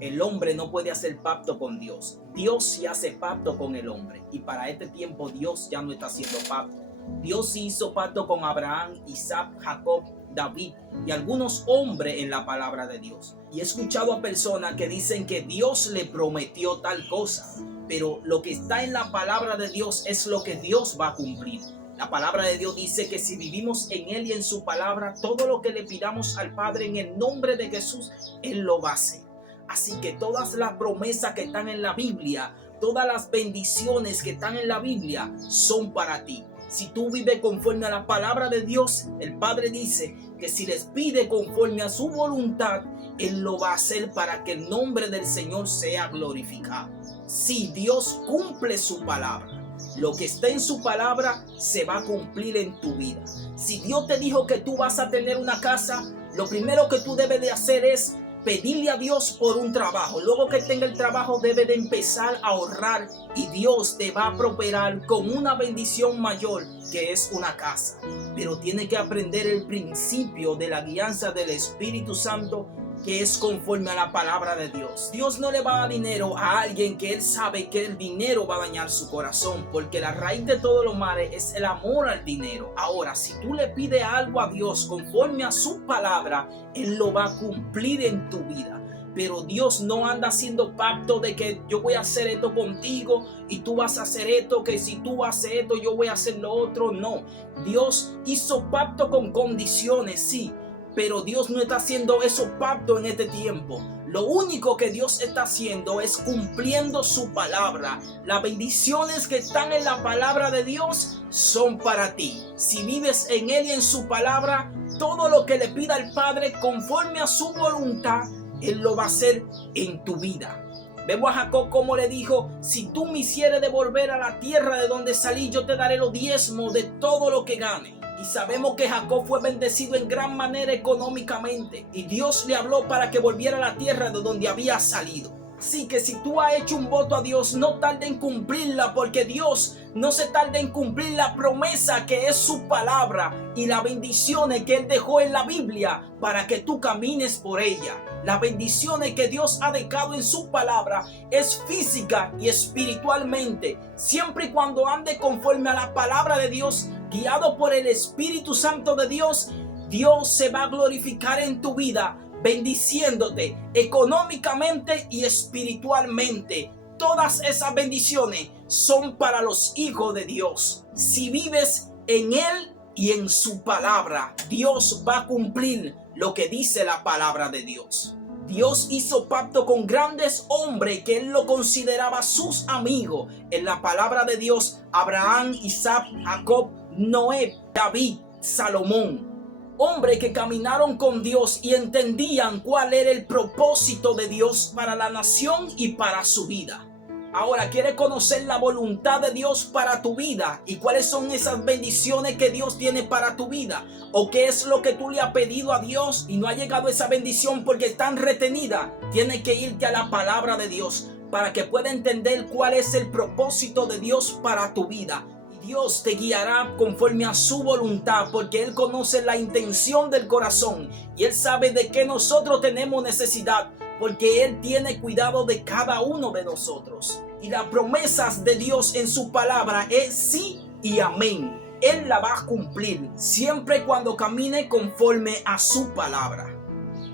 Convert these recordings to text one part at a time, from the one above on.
El hombre no puede hacer pacto con Dios. Dios sí hace pacto con el hombre. Y para este tiempo Dios ya no está haciendo pacto. Dios sí hizo pacto con Abraham, Isaac, Jacob, David y algunos hombres en la palabra de Dios. Y he escuchado a personas que dicen que Dios le prometió tal cosa. Pero lo que está en la palabra de Dios es lo que Dios va a cumplir. La palabra de Dios dice que si vivimos en Él y en su palabra, todo lo que le pidamos al Padre en el nombre de Jesús, Él lo va a hacer. Así que todas las promesas que están en la Biblia, todas las bendiciones que están en la Biblia son para ti. Si tú vives conforme a la palabra de Dios, el Padre dice que si les pide conforme a su voluntad, Él lo va a hacer para que el nombre del Señor sea glorificado. Si Dios cumple su palabra, lo que está en su palabra se va a cumplir en tu vida. Si Dios te dijo que tú vas a tener una casa, lo primero que tú debes de hacer es pedirle a Dios por un trabajo. Luego que tenga el trabajo, debe de empezar a ahorrar y Dios te va a prosperar con una bendición mayor, que es una casa. Pero tiene que aprender el principio de la guianza del Espíritu Santo, que es conforme a la palabra de Dios. Dios no le va a dar dinero a alguien que él sabe que el dinero va a dañar su corazón, porque la raíz de todos los males es el amor al dinero. Ahora, si tú le pides algo a Dios conforme a su palabra, Él lo va a cumplir en tu vida. Pero Dios no anda haciendo pacto de que yo voy a hacer esto contigo y tú vas a hacer esto, que si tú haces esto yo voy a hacer lo otro. No, Dios hizo pacto con condiciones, sí, pero Dios no está haciendo esos pactos en este tiempo. Lo único que Dios está haciendo es cumpliendo su palabra. Las bendiciones que están en la palabra de Dios son para ti. Si vives en Él y en su palabra, todo lo que le pida al Padre conforme a su voluntad, Él lo va a hacer en tu vida. Vemos a Jacob como le dijo: si tú me hicieres devolver a la tierra de donde salí, yo te daré los diezmos de todo lo que gane. Y sabemos que Jacob fue bendecido en gran manera económicamente. Y Dios le habló para que volviera a la tierra de donde había salido. Así que si tú has hecho un voto a Dios, no tarde en cumplirla, porque Dios no se tarda en cumplir la promesa que es su palabra y las bendiciones que Él dejó en la Biblia para que tú camines por ella. Las bendiciones que Dios ha dejado en su palabra es física y espiritualmente. Siempre y cuando ande conforme a la palabra de Dios, guiado por el Espíritu Santo de Dios, Dios se va a glorificar en tu vida, bendiciéndote económicamente y espiritualmente. Todas esas bendiciones son para los hijos de Dios. Si vives en Él y en su palabra, Dios va a cumplir lo que dice la palabra de Dios. Dios hizo pacto con grandes hombres que Él lo consideraba sus amigos. En la palabra de Dios, Abraham, Isaac, Jacob, Noé, David, Salomón. Hombres que caminaron con Dios y entendían cuál era el propósito de Dios para la nación y para su vida. Ahora, ¿quieres conocer la voluntad de Dios para tu vida? ¿Y cuáles son esas bendiciones que Dios tiene para tu vida? ¿O qué es lo que tú le has pedido a Dios y no ha llegado esa bendición porque están retenida? Tienes que irte a la palabra de Dios para que puedas entender cuál es el propósito de Dios para tu vida. Dios te guiará conforme a su voluntad, porque Él conoce la intención del corazón y Él sabe de qué nosotros tenemos necesidad, porque Él tiene cuidado de cada uno de nosotros. Y las promesas de Dios en su palabra es sí y amén. Él la va a cumplir siempre cuando camine conforme a su palabra.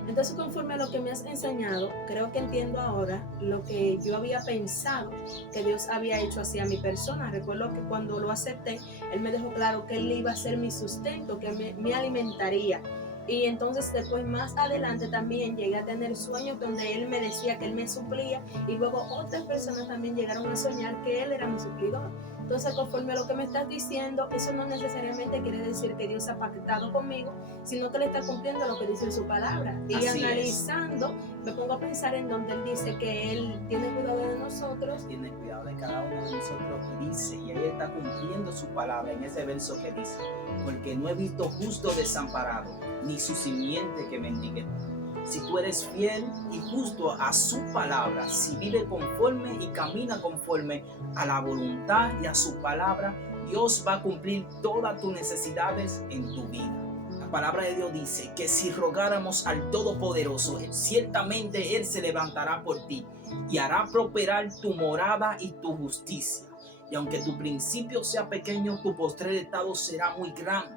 Entonces, conforme a lo que me has enseñado, creo que entiendo ahora lo que yo había pensado que Dios había hecho hacia mi persona. Recuerdo que cuando lo acepté, Él me dejó claro que Él iba a ser mi sustento, que me alimentaría. Y entonces después más adelante también llegué a tener sueños donde Él me decía que Él me suplía, y luego otras personas también llegaron a soñar que Él era mi suplidor. Entonces, conforme a lo que me estás diciendo, eso no necesariamente quiere decir que Dios ha pactado conmigo, sino que Él está cumpliendo lo que dice en su palabra. Y Así analizando, me pongo a pensar en donde Él dice que Él tiene cuidado de nosotros. Tiene cuidado de cada uno de nosotros y dice, y ahí está cumpliendo su palabra en ese verso que dice: porque no he visto justo desamparado, ni su simiente que mendigue. Si tú eres fiel y justo a su palabra, si vive conforme y camina conforme a la voluntad y a su palabra, Dios va a cumplir todas tus necesidades en tu vida. La palabra de Dios dice que si rogáramos al Todopoderoso, ciertamente Él se levantará por ti y hará prosperar tu morada y tu justicia. Y aunque tu principio sea pequeño, tu postrer estado será muy grande.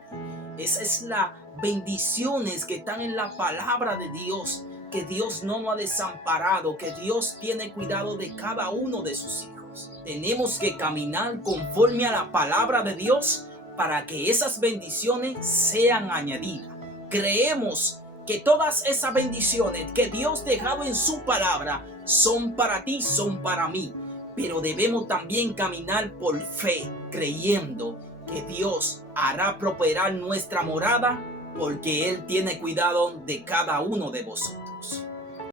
Esa es la bendiciones que están en la palabra de Dios, que Dios no nos ha desamparado, que Dios tiene cuidado de cada uno de sus hijos. Tenemos que caminar conforme a la palabra de Dios para que esas bendiciones sean añadidas. Creemos que todas esas bendiciones que Dios ha dejado en su palabra son para ti, son para mí. Pero debemos también caminar por fe, creyendo que Dios hará prosperar nuestra morada, porque Él tiene cuidado de cada uno de vosotros.